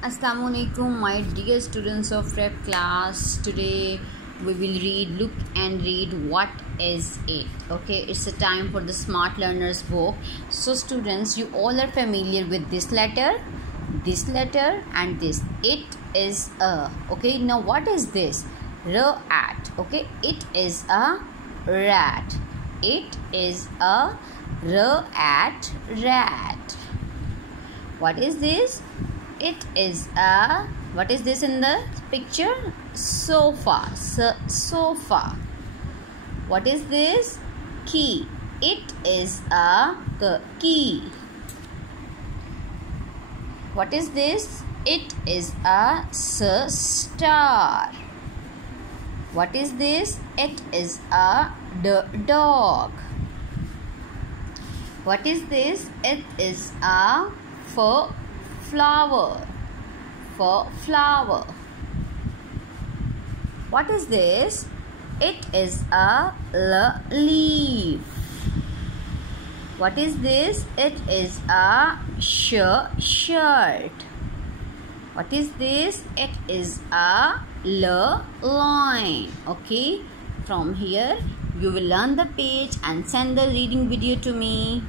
Assalamualaikum, my dear students of prep class. Today we will look and read what is it. Okay, it's a time for the Smart Learners book. So students, you all are familiar with this letter, and this. It is a. Okay, now what is this? Rat. Okay, it is a rat. It is a rat. What is this? It is a, what is this in the picture? Sofa. Sofa. What is this? Key. It is a key. What is this? It is a star. What is this? It is a dog. What is this? It is a flower. What is this? It is a leaf. What is this? It is a shirt. What is this? It is a line. Okay, from here you will learn the page and send the reading video to me.